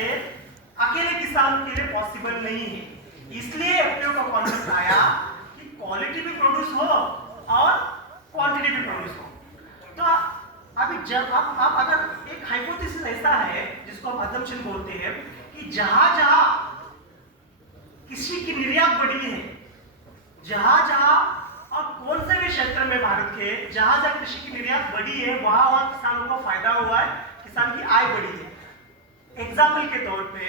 से अकेले किसान के लिए पॉसिबल नहीं है। इसलिए एफपीओ का कॉन्सेप्ट आया कि क्वालिटी भी प्रोड्यूस हो और क्वांटिटी भी प्रोड्यूस हो। तो अभी जब आप अगर एक हाइपोथेसिस ऐसा है जिसको हम अजम्पशन बोलते हैं कि जहां जहां किसी की निर्यात बढ़ी है, जहां जहां और कौन से भी क्षेत्र में भारत के जहां जहां कृषि की निर्यात बढ़ी है वहां वहां किसानों को फायदा हुआ है, किसान की आय बढ़ी है। एग्जाम्पल के तौर पे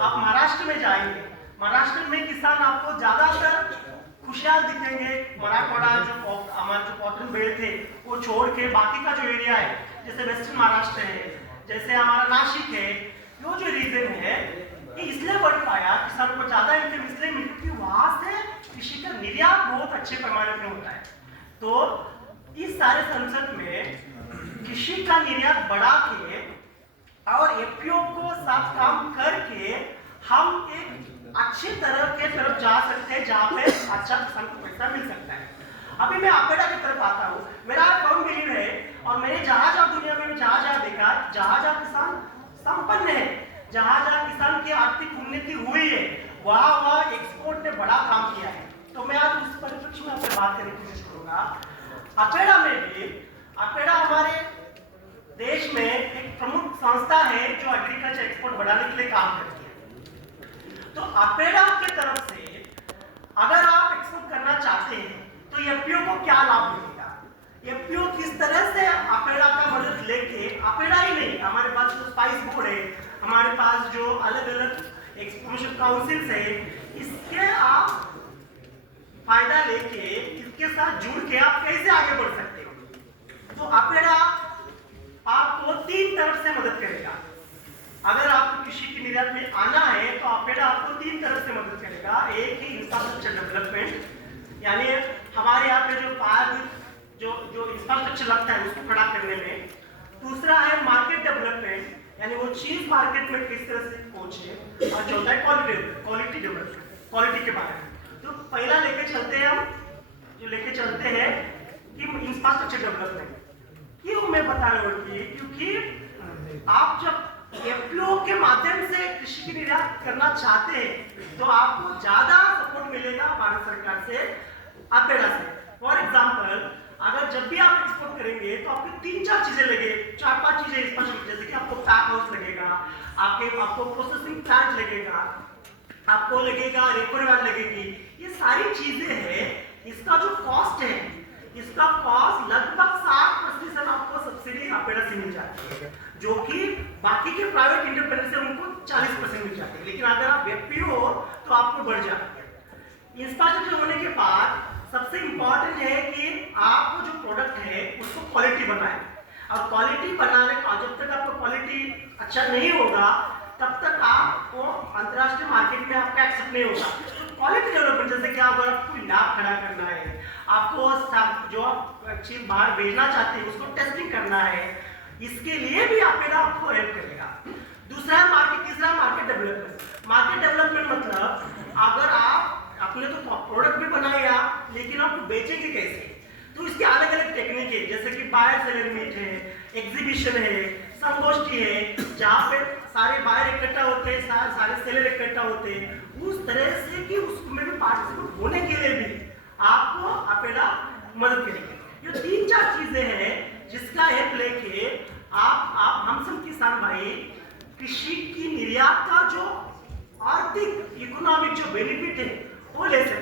आप महाराष्ट्र में जाएंगे, महाराष्ट्र में किसान आपको ज्यादातर खुशहाल दिखेंगे। मराठवाड़ा जो हमारा जो कॉटन बेल्ट थे वो छोड़ के बाकी का जो एरिया है जैसे वेस्टर्न महाराष्ट्र है, जैसे हमारा नासिक है, वो जो रीजन है ये इसलिए बढ़ पाया, किसान को ज्यादा इनकम इसलिए मिली क्योंकि वहां से कृषि का निर्यात बहुत अच्छे पैमाने पर होता है। तो इस सारे संसद में कृषि का निर्यात बढ़ा के और एफपीओ को साथ काम करके हम एक अच्छी तरह के तरफ जा सकते हैं जहां पे अच्छा किसान को पैसा मिल सकता है। अभी मैं अपेडा की तरफ आता हूँ, मेरा अकाउंट मिलियन है और मैंने जहां जहां दुनिया में जहां जहां देखा, जहां जहां किसान संपन्न है, जहां जहां किसान की आर्थिक उन्नति हुई है, वहां वहां एक्सपोर्ट ने बड़ा काम किया है। तो मैं आज उस परिप्रेक्ष्य में आपसे बात करने की कोशिश करूंगा। अपेडा में भी, अपेडा हमारे देश में एक प्रमुख संस्था है जो एग्रीकल्चर एक्सपोर्ट बढ़ाने के लिए काम करती है। तो अपेडा की तरफ से अगर आप एक्सपोर्ट करना चाहते हैं तो एफपीओ को क्या लाभ मिलेगा, एफपीओ किस तरह से अपेडा का मदद लेके, अपेडा ही नहीं, हमारे पास जो स्पाइस बोर्ड है, हमारे पास जो अलग अलग एक्सपोर्ट काउंसिल्स है, इसके आप फायदा लेके इसके साथ जुड़ के आप कैसे आगे बढ़ सकते हो। तो अपेडा आपको 3 तरफ से मदद करेगा। अगर आपको कृषि की निर्यात में आना है तो अपेडा आपको 3 तरफ से मदद करेगा। एक ही इंफ्रास्ट्रक्चर डेवलपमेंट, यानी हमारे यहाँ पे जो जो इंफ्रास्ट्रक्चर लगता है उसको खड़ा करने में। दूसरा है मार्केट डेवलपमेंट, यानी वो चीज मार्केट में किस तरह से पहुंचे। और चौथा है क्वालिटी डेवलपमेंट, क्वालिटी के बारे में। तो पहला लेके चलते हैं हम, जो लेके चलते हैं कि इंफ्रास्ट्रक्चर डेवलपमेंट। क्यों मैं बता रहा हूँ कि क्योंकि आप जब एफपीओ के माध्यम से कृषि की निर्यात करना चाहते हैं तो आपको ज्यादा सपोर्ट मिलेगा भारत सरकार से, अपेडा से। फॉर एग्जांपल, अगर जब भी आप एक्सपोर्ट करेंगे तो आपको 3-4 चीजें लगे, 4-5 चीजें स्पष्ट, जैसे कि आपको पैक हाउस लगेगा, आपको प्रोसेसिंग प्लांट लगेगा, आपको लगेगा रेफर लगेगी, ये सारी चीजें हैं। इसका जो कॉस्ट है, इसका कॉस्ट लगभग 60% आपको सब्सिडी अपेडा से मिल जाती है, जो कि बाकी के प्राइवेट इंटरप्रेन्योर से उनको 40% मिल जाती है। लेकिन अगर आप एफपीओ हो तो आपको बढ़ जाती है। इंफ्रास्ट्रक्चर होने के बाद सबसे इंपॉर्टेंट है कि आपको जो प्रोडक्ट है उसको क्वालिटी बनाए, और क्वालिटी बनाने का जब तक आपको क्वालिटी अच्छा नहीं होगा तब तक आपको अंतरराष्ट्रीय मार्केट में आपका एक्सेप्ट नहीं होगा। तो क्वालिटी डेवलपमेंट, जैसे कि अगर आपको लैब खड़ा करना है, आपको जो चीज बाहर भेजना चाहते हैं उसको टेस्टिंग करना है, इसके लिए भी अपेडा आपको हेल्प करेगा। तीसरा मार्केट डेवलपमेंट। मार्केट डेवलपमेंट मतलब अगर आपने तो प्रोडक्ट भी बनाया लेकिन आप बेचेंगे कैसे, तो इसके अलग अलग टेक्निक है, जैसे कि बायर सेलर मीट है, एग्जीबिशन है, संगोष्ठी है, जहाँ पे सारे बायर इकट्ठा होते हैं, सारे सेलर इकट्ठा होते हैं। उस तरह से कि उसमें भी पार्टिसिपेट होने के लिए भी आपको अपेडा मदद करेगी। ये 3-4 चीजें हैं जिसका हेल्प लेके आप हम सब किसान भाई कृषि की निर्यात का जो आर्थिक इकोनॉमिक जो बेनिफिट है वो ले सकते हैं।